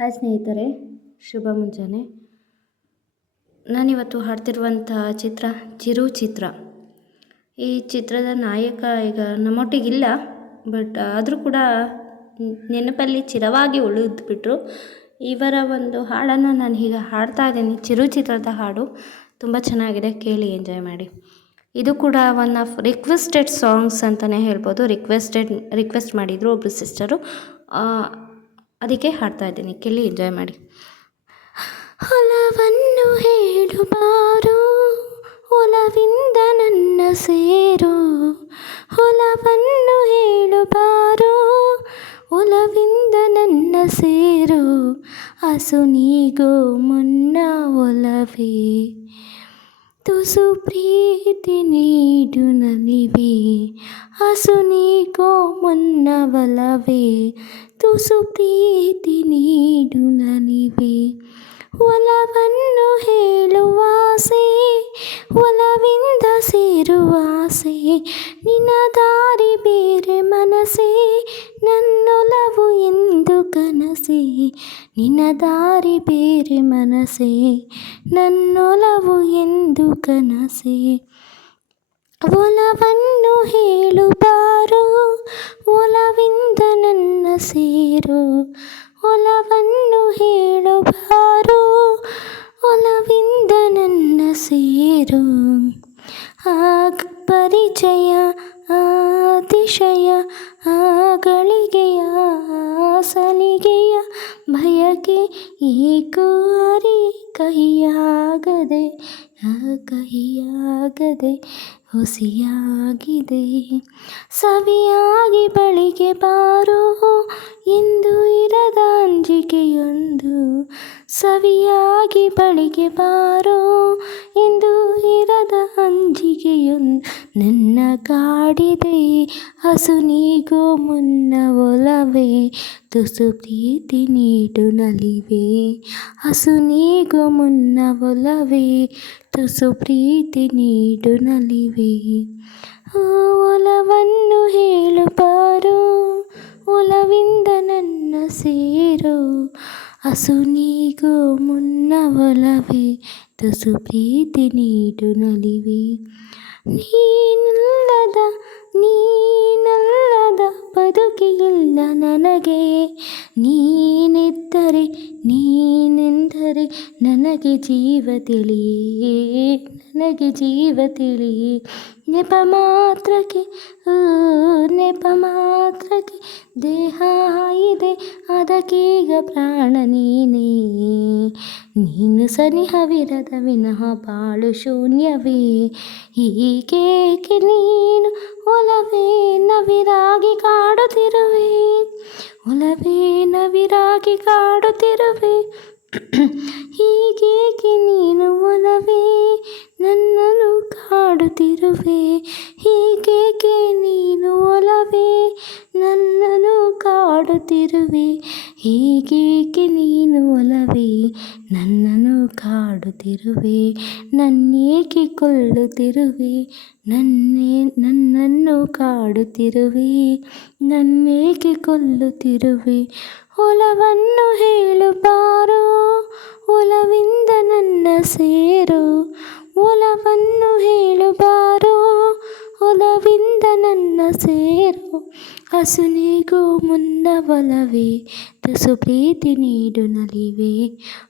Hi ಸ್ನೇಹಿತರೆ, ಶುಭ ಮುಂಜಾನೆ. ನಾನಿವತ್ತು ಹಾಡ್ತಿರುವಂಥ ಚಿತ್ರ ಚಿತ್ರ. ಈ ಚಿತ್ರದ ನಾಯಕ ಈಗ ನಮ್ಮೊಟ್ಟಿಗಿಲ್ಲ, ಬಟ್ ಆದರೂ ಕೂಡ ನೆನಪಲ್ಲಿ ಚಿರವಾಗಿ ಉಳಿದ್ಬಿಟ್ರು. ಇವರ ಒಂದು ಹಾಡನ್ನು ನಾನು ಈಗ ಹಾಡ್ತಾ ಇದ್ದೀನಿ. ಚಿತ್ರದ ಹಾಡು ತುಂಬ ಚೆನ್ನಾಗಿದೆ, ಕೇಳಿ ಎಂಜಾಯ್ ಮಾಡಿ. ಇದು ಕೂಡ ಒನ್ ಆಫ್ ರಿಕ್ವೆಸ್ಟೆಡ್ ಸಾಂಗ್ಸ್ ಅಂತಲೇ ಹೇಳ್ಬೋದು. ರಿಕ್ವೆಸ್ಟ್ ಮಾಡಿದರು ಒಬ್ಬರು ಸಿಸ್ಟರು, ಅದಕ್ಕೆ ಹಾಡ್ತಾ ಇದ್ದೀನಿ, ಕೇಳಿ ಎಂಜಾಯ್ ಮಾಡಿ. ಹೊಲವನ್ನು ಹೇಳು ಬಾರೋ, ಒಲವಿಂದ ನನ್ನ ಸೇರೋ. ಹೊಲವನ್ನು ಹೇಳು ಬಾರೋ, ಒಲವಿಂದ ನನ್ನ ಸೇರೋ. ಹಸು ನೀಗೋ ಮುನ್ನ ಒಲವೇ, ತುಸು ಪ್ರೀತಿ ನೀಡು ನಲಿವೆ. ಹಸು ನೀಗೋ ಮುನ್ನ ಒಲವೇ, ತುಸು ಪ್ರೀತಿ ನೀಡು ನಲಿವೆ. ಒಲವನ್ನು ಹೇಳುವಾಸೆ, ಒಲವಿಂದ ಸೇರುವಾಸೆ. ನಿನ್ನ ದಾರಿ ಬೇರೆ ಮನಸೇ, ನನ್ನೊಲವು ಎಂದು ಕನಸೇ. ನಿನ್ನ ದಾರಿ ಬೇರೆ ಮನಸೇ, ನನ್ನೊಲವು ಎಂದು ಕನಸೇ. ಒಲವನ್ನು ಹೇಳು ಬಾರೋ, ಒಲವಿಂದ ನನ್ನ ಸೇರೋ. ಒಲವನ್ನು ಹೇಳು ಬಾರೋ, ಒಲವಿಂದ ನನ್ನ ಸೇರೋ. ಪರಿಚಯ ಅತಿಶಯ, ಗಳಿಗೆಯ ಸಲಿಗೆಯ ಭಯಕ್ಕೆ ಏಕೋ ಕಹಿಯಾಗದೆ ಹುಸಿಯಾಗಿದೆ. ಸವಿಯಾಗಿ ಬಳಿಗೆ ಬಾರೋ ಎಂದು ಇರದ ಅಂಜಿಕೆಯೊಂದು. ಸವಿಯಾಗಿ ಬಳಿಗೆ ಬಾರೋ ಎಂದು ಇರದ ಅಂಜಿಕೆಯೊಂದು ನನ್ನ ಕಾಡಿದೆ. ಹಸು ನೀಗೋ ಮುನ್ನ ಒಲವೇ, ತುಸು ಪ್ರೀತಿ ನೀಡು ನಲಿವೆ. ಹಸು ನೀಗೋ ಮುನ್ನ ಒಲವೇ, ತುಸು ಪ್ರೀತಿ ನೀಡು ನಲಿವೆ. ಒಲವನ್ನು ಹೇಳು ಬಾರೋ, ಒಲವಿಂದ ನನ್ನ ಸೇರೋ. ಹಸು ನೀಗೋ ಮುನ್ನ ಒಲವೇ, ತುಸು ಪ್ರೀತಿ ನೀಡು ನಲಿವೆ. ನೀನಲ್ಲದ ಬದುಕಿಲ್ಲ ನನಗೆ. ನೀನೆಂದರೆ ನನಗೆ ಜೀವ ತಿಳಿಯೇ, ನನಗೆ ಜೀವ ತಿಳಿಯೇ. ನೆಪ ಮಾತ್ರಕ್ಕೆ ದೇಹ ಇದೆ, ಅದಕ್ಕೀಗ ಪ್ರಾಣ ನೀನೇ. ನೀನು ಸನಿಹವಿರದ ವಿನಃ ಬಾಳು ಶೂನ್ಯವೇ. ಹೀಗೇಕೆ ನೀನು ಒಲವೇ ನವಿರಾಗಿ ಕಾಡುತ್ತಿರುವೆ. ಒಲವೇ ನವಿರಾಗಿ ಕಾಡುತ್ತಿರುವೆ. ಹೀಗೇಕೆ ನೀನು ಒಲವೇ ನನ್ನನ್ನು ಕಾಡುತ್ತಿರುವೆ. ಹೀಗೇಕೆ ನೀನು ಒಲವೇ ನನ್ನನ್ನು ಕಾಡುತ್ತಿರುವೆ. ಹೀಗೇಕೆ ನೀನು ಒಲವೇ ನನ್ನನ್ನು ಕಾಡುತ್ತಿರುವೆ. ನನ್ನೇಕೆ ಕೊಲ್ಲುತ್ತಿರುವೆ, ನನ್ನನ್ನು ಕಾಡುತ್ತಿರುವೆ. ನನ್ನೇಕೆ ಕೊಲ್ಲುತ್ತಿರುವೆ. ಒಲವನ್ನು ಹೇಳು ಬಾರೋ, ಒಲವಿಂದ ನನ್ನ ಸೇರೋ. ಒಲವನ್ನು ಹೇಳು ಬಾರೋ, ಒಲವಿಂದ ನನ್ನ ಸೇರೋ. ಹಸು ನೀಗೋ ಮುನ್ನ ಒಲವೇ, ತುಸು ಪ್ರೀತಿ ನೀಡು ನಲಿವೆ.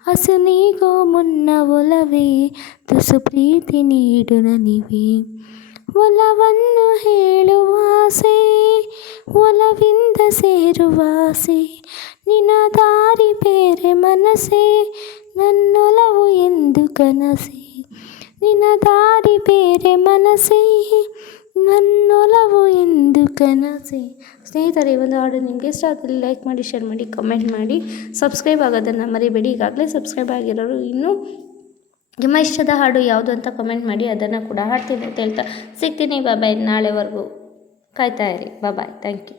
ಹಸು ನೀಗೋ ಮುನ್ನ ಒಲವೇ, ತುಸು ಪ್ರೀತಿ ನೀಡು ನಲಿವೆ. ಒಲವನ್ನು ಹೇಳುವಾಸೆ, ಒಲವಿಂದ ಸೇರುವಾಸೆ. ನಿನ್ನ ದಾರಿ ಬೇರೆ ಮನಸೇ, ನನ್ನೊಲವು ಎಂದು ಕನಸೇ. ನಿನ್ನ ದಾರಿ ಬೇರೆ ಮನಸೇ, ನನ್ನೊಲವು ಎಂದು ಕನಸೇ. ಸ್ನೇಹಿತರೆ, ಈ ಒಂದು ಹಾಡು ನಿಮಗೆ ಇಷ್ಟ ಆದರೆ ಲೈಕ್ ಮಾಡಿ, ಶೇರ್ ಮಾಡಿ, ಕಮೆಂಟ್ ಮಾಡಿ, ಸಬ್ಸ್ಕ್ರೈಬ್ ಆಗೋದನ್ನು ಮರಿಬೇಡಿ. ಈಗಾಗಲೇ ಸಬ್ಸ್ಕ್ರೈಬ್ ಆಗಿರೋರು ಇನ್ನೂ ನಿಮ್ಮ ಇಷ್ಟದ ಹಾಡು ಯಾವುದು ಅಂತ ಕಮೆಂಟ್ ಮಾಡಿ, ಅದನ್ನು ಕೂಡ ಹಾಡ್ತೀನಿ ಅಂತ ಹೇಳ್ತಾ ಸಿಗ್ತೀನಿ. ಬಾಯ್. ನಾಳೆವರೆಗೂ ಕಾಯ್ತಾ ಇರಿ. ಬಾಯ್. Thank you.